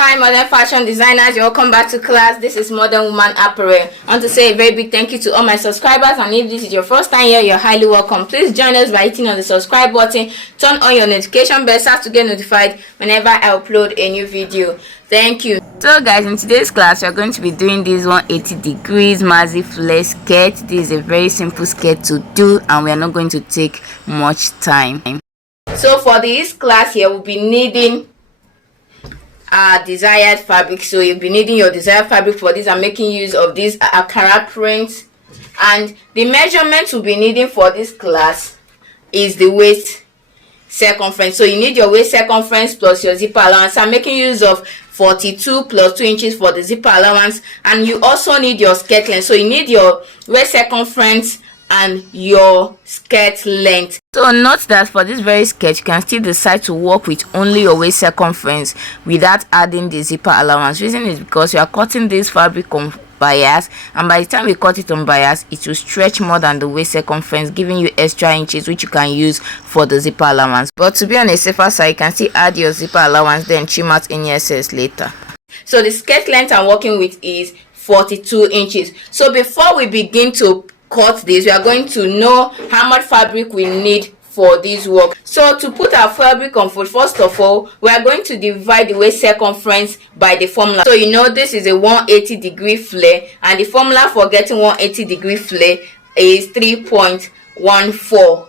Hi modern fashion designers, welcome back to class. This is Modern Woman Apparel. I want to say a very big thank you to all my subscribers, and if this is your first time here, you're highly welcome. Please join us by hitting on the subscribe button, turn on your notification bell so as to get notified whenever I upload a new video. Thank you. So guys, in today's class we're going to be doing this 180 degrees maxi flare skirt. This is a very simple skirt to do and we are not going to take much time. So for this class here, we'll be needing our desired fabric. So you'll be needing your desired fabric for this. I'm making use of this Akara print, and the measurements we'll be needing for this class is the waist circumference. So you need your waist circumference plus your zipper allowance. I'm making use of 42 plus 2 inches for the zipper allowance, and you also need your skirt length. So you need your waist circumference and your skirt length. So note that for this very skirt, you can still decide to work with only your waist circumference without adding the zipper allowance. Reason is because you are cutting this fabric on bias, and by the time we cut it on bias, it will stretch more than the waist circumference, giving you extra inches which you can use for the zipper allowance. But to be on a safer side, you can still add your zipper allowance, then trim out any excess later. So the skirt length I'm working with is 42 inches. So before we begin to cut this, we are going to know how much fabric we need for this work. So to put our fabric on fold, first of all, we are going to divide the waist circumference by the formula. So you know this is a 180 degree flare, and the formula for getting 180 degree flare is 3.14.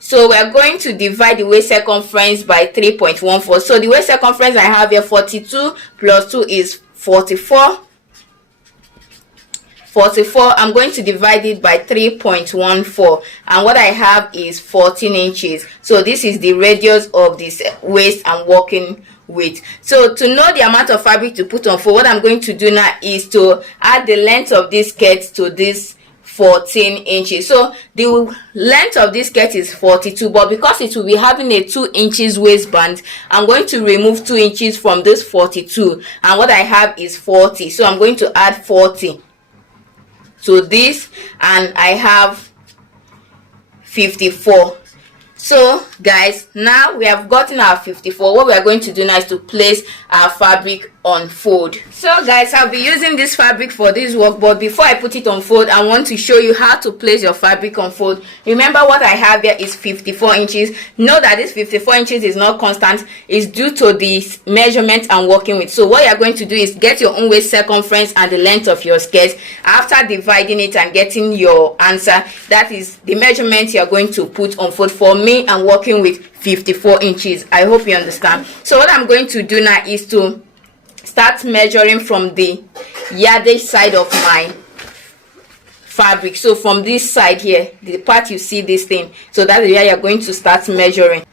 So we are going to divide the waist circumference by 3.14. So the waist circumference I have here, 42 plus 2 is 44. I'm going to divide it by 3.14, and what I have is 14 inches. So this is the radius of this waist I'm working with. So to know the amount of fabric to put on fold, what I'm going to do now is to add the length of this skirt to this 14 inches. So the length of this skirt is 42, but because it will be having a 2 inches waistband, I'm going to remove 2 inches from this 42, and what I have is 40. So I'm going to add 40 to this, and I have 54. So guys, now we have gotten our 54. What we are going to do now is to place our fabric on fold. So guys, I'll be using this fabric for this work, but before I put it on fold, I want to show you how to place your fabric on fold. Remember, what I have here is 54 inches. Know that this 54 inches is not constant. It's due to the measurement I'm working with. So what you are going to do is get your own waist circumference and the length of your skirt. After dividing it and getting your answer, that is the measurement you are going to put on fold. For me, I'm working with 54 inches. I hope you understand. So what I'm going to do now is to start measuring from the yardage side of my fabric. So from this side here, the part you see this thing, so that is where you're going to start measuring.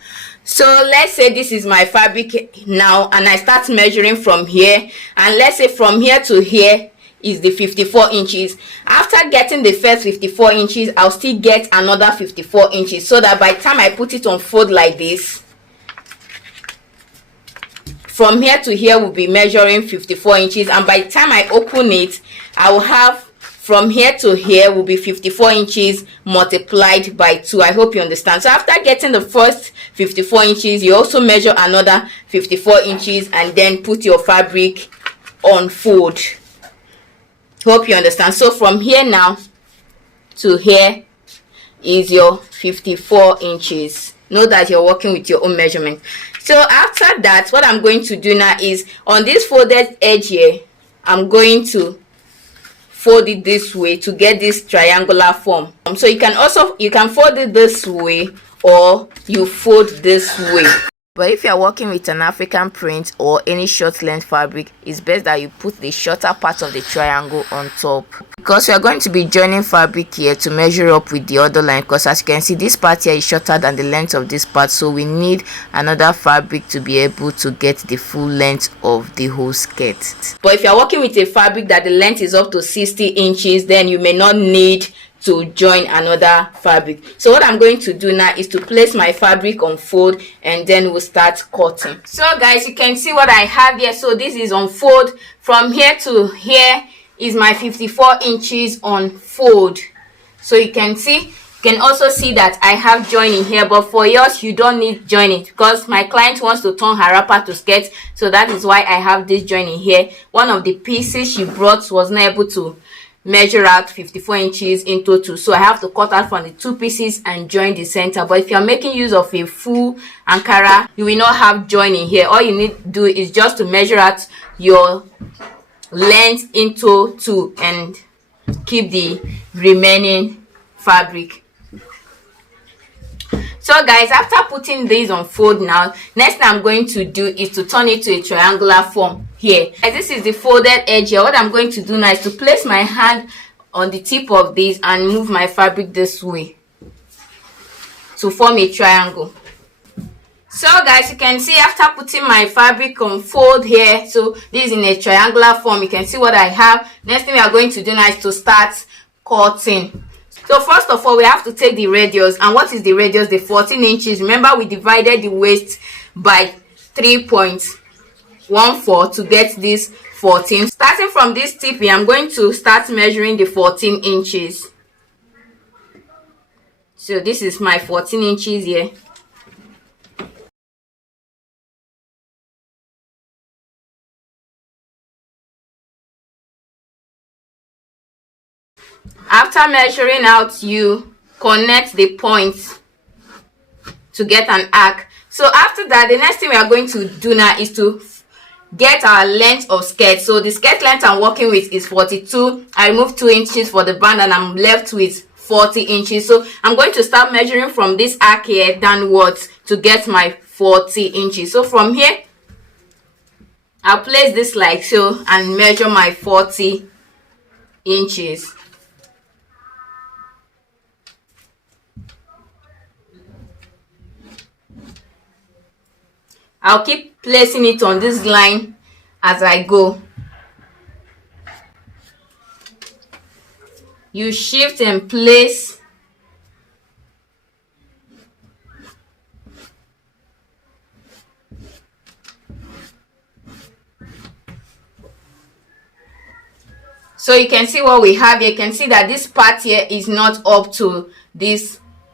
So let's say this is my fabric now, and I start measuring from here, and let's say from here to here is the 54 inches. After getting the first 54 inches, I'll still get another 54 inches, so that by the time I put it on fold like this, from here to here will be measuring 54 inches, and by the time I open it, I will have from here to here will be 54 inches multiplied by 2. I hope you understand. So after getting the first 54 inches, you also measure another 54 inches and then put your fabric on fold. Hope you understand. So from here now to here is your 54 inches. Know that you're working with your own measurement. So after that, what I'm going to do now is on this folded edge here, I'm going to fold it this way to get this triangular form. So you can fold it this way, or you fold this way. But if you are working with an African print or any short length fabric, it's best that you put the shorter part of the triangle on top, because we are going to be joining fabric here to measure up with the other line. Because as you can see, this part here is shorter than the length of this part, so we need another fabric to be able to get the full length of the whole skirt. But if you are working with a fabric that the length is up to 60 inches, then you may not need to join another fabric. So what I'm going to do now is to place my fabric on fold, and then we'll start cutting. So guys, you can see what I have here. So this is on fold. From here to here is my 54 inches on fold. So you can see can also see that I have joining here, but for yours you don't need joining because my client wants to turn her wrapper to skirt, so that is why I have this joining here. One of the pieces she brought was not able to measure out 54 inches in total, so I have to cut out from the 2 pieces and join the center. But if you're making use of a full Ankara, you will not have joining here. All you need to do is just to measure out your length into 2 and keep the remaining fabric. So guys, after putting this on fold, now next thing I'm going to do is to turn it to a triangular form here. As this is the folded edge here, what I'm going to do now is to place my hand on the tip of this and move my fabric this way to form a triangle. So guys, you can see after putting my fabric on fold here, so this is in a triangular form, you can see what I have. Next thing we are going to do now is to start cutting. So first of all, we have to take the radius. And what is the radius? The 14 inches. Remember, we divided the waist by 3.14 to get this 14. Starting from this tip here, I'm going to start measuring the 14 inches. So this is my 14 inches here. After measuring out, you connect the points to get an arc. So after that, the next thing we are going to do now is to get our length of skirt. So the skirt length I'm working with is 42. I removed 2 inches for the band and I'm left with 40 inches. So I'm going to start measuring from this arc here downwards to get my 40 inches. So from here, I'll place this like so and measure my 40 inches. I'll keep placing it on this line as I go. You shift and place. So you can see what we have here. You can see that this part here is not up to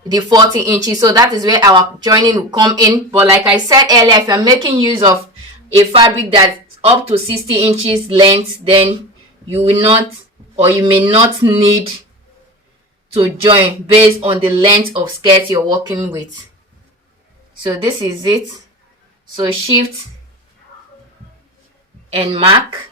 the 40 inches, so that is where our joining will come in. But like I said earlier, if you're making use of a fabric that's up to 60 inches length, then you will not, or you may not need to join based on the length of skirt you're working with. So this is it. So shift and mark.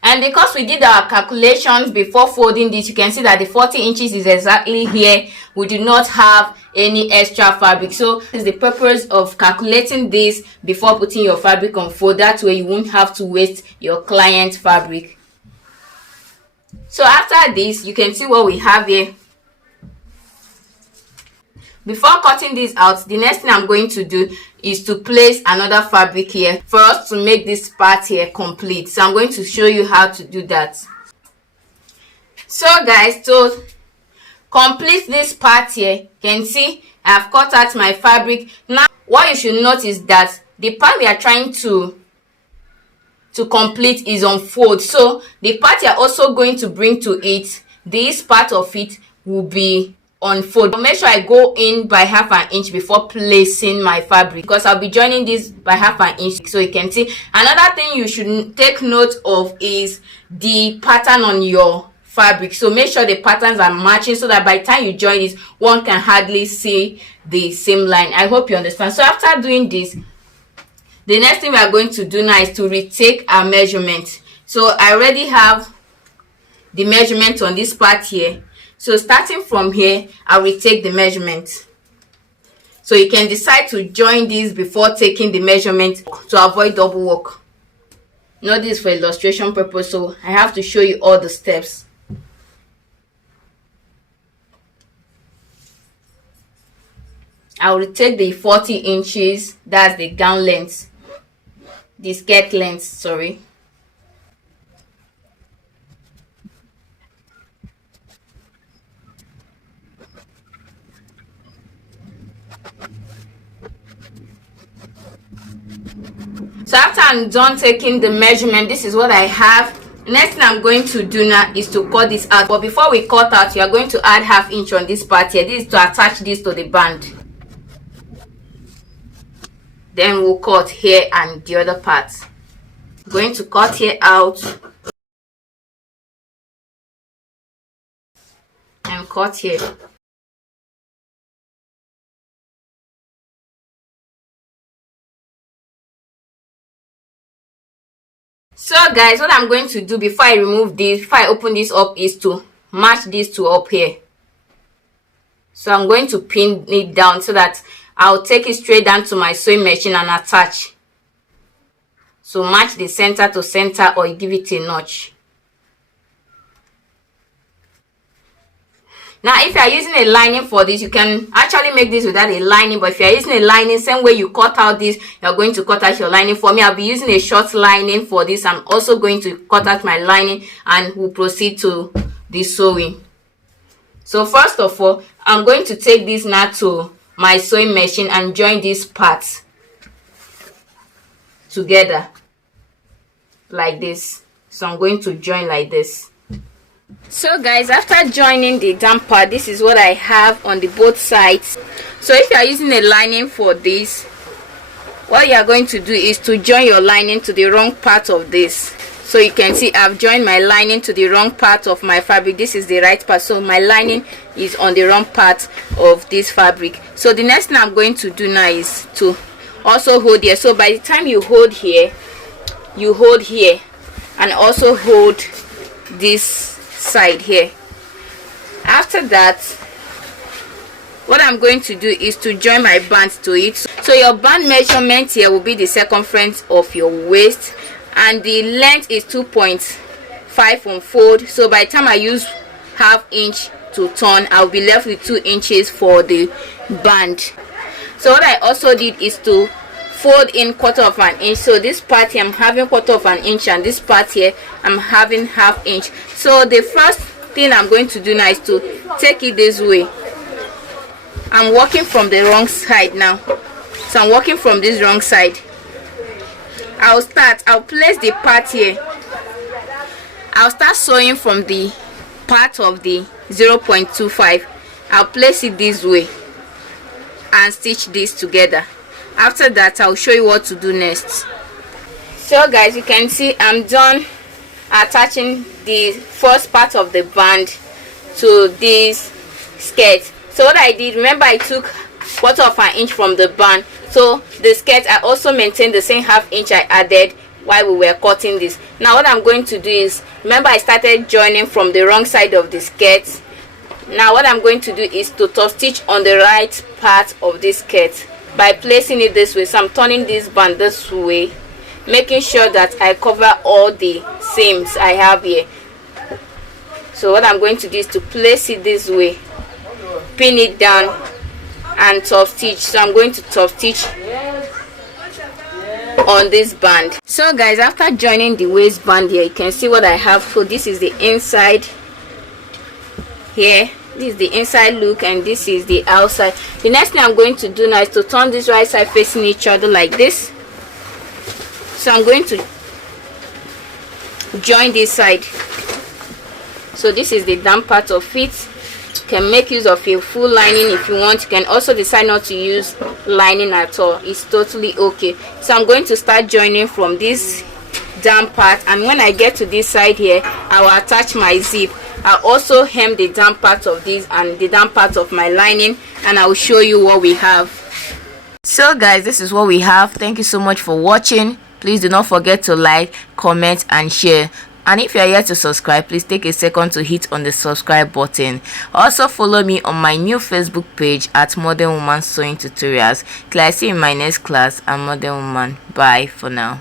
And because we did our calculations before folding this, you can see that the 40 inches is exactly here. We do not have any extra fabric. So this is the purpose of calculating this before putting your fabric on fold. That way you won't have to waste your client fabric. So after this, you can see what we have here. Before cutting this out, the next thing I'm going to do is to place another fabric here for us to make this part here complete. So I'm going to show you how to do that. So guys, to complete this part here, you can see I've cut out my fabric. Now what you should notice is that the part we are trying to complete is on fold. So the part you're also going to bring to it, this part of it will be on fold. Make sure I go in by half an inch before placing my fabric, because I'll be joining this by half an inch. So you can see another thing you should take note of is the pattern on your fabric. So make sure the patterns are matching so that by the time you join it, one can hardly see the same line. I hope you understand. So after doing this, the next thing we are going to do now is to retake our measurement. So I already have the measurement on this part here. So starting from here, I will take the measurement. So you can decide to join this before taking the measurement to avoid double work. Not this for illustration purpose, so I have to show you all the steps. I will take the 40 inches, that's the gown length, the skirt length, sorry. So after I'm done taking the measurement, this is what I have. Next thing I'm going to do now is to cut this out. But before we cut out, you are going to add ½ inch on this part here. This is to attach this to the band. Then we'll cut here and the other part. I'm going to cut here out and cut here. So guys, what I'm going to do before I remove this, before I open this up, is to match these two up here. So I'm going to pin it down so that I'll take it straight down to my sewing machine and attach. So match the center to center or give it a notch. Now if you are using a lining for this, you can actually make this without a lining, but if you are using a lining, same way you cut out this, you are going to cut out your lining. For me, I'll be using a short lining for this. I'm also going to cut out my lining and we'll proceed to the sewing. So first of all, I'm going to take this now to my sewing machine and join these parts together like this. So I'm going to join like this. So guys, after joining the down part, this is what I have on the both sides. So if you are using a lining for this, what you are going to do is to join your lining to the wrong part of this. So you can see I've joined my lining to the wrong part of my fabric. This is the right part, so my lining is on the wrong part of this fabric. So the next thing I'm going to do now is to also hold here. So by the time you hold here, you hold here and also hold this side here. After that, what I'm going to do is to join my band to it. So your band measurement here will be the circumference of your waist, and the length is 2.5 unfold. So by the time I use ½ inch to turn, I'll be left with 2 inches for the band. So what I also did is to fold in 1/4 inch. So this part here I'm having 1/4 inch, and this part here I'm having ½ inch. So the first thing I'm going to do now is to take it this way. I'm working from the wrong side now, so I'm working from this wrong side. I'll place the part here. I'll start sewing from the part of the 0.25. I'll place it this way and stitch this together. After that, I'll show you what to do next. So guys, you can see I'm done attaching the first part of the band to this skirt. So what I did, remember I took 1/4 inch from the band. So the skirt, I also maintained the same ½ inch I added while we were cutting this. Now what I'm going to do is, remember I started joining from the wrong side of the skirt. Now what I'm going to do is to top stitch on the right part of this skirt by placing it this way. So I'm turning this band this way, making sure that I cover all the seams I have here. So what I'm going to do is to place it this way, pin it down and top stitch. So I'm going to top stitch on this band. So guys, after joining the waistband here, you can see what I have. So this is the inside here, this is the inside look, and this is the outside. The next thing I'm going to do now is to turn this right side facing each other like this. So I'm going to join this side. So this is the down part of it. You can make use of a full lining if you want. You can also decide not to use lining at all. It's totally okay. So I'm going to start joining from this down part, and when I get to this side here, I will attach my zip. I'll also hem the down part of this and the down part of my lining, and I will show you what we have. So guys, this is what we have. Thank you so much for watching. Please do not forget to like, comment and share. And if you are yet to subscribe, please take a second to hit on the subscribe button. Also follow me on my new Facebook page at Modern Woman Sewing Tutorials. Till I see you in my next class, I'm Modern Woman. Bye for now.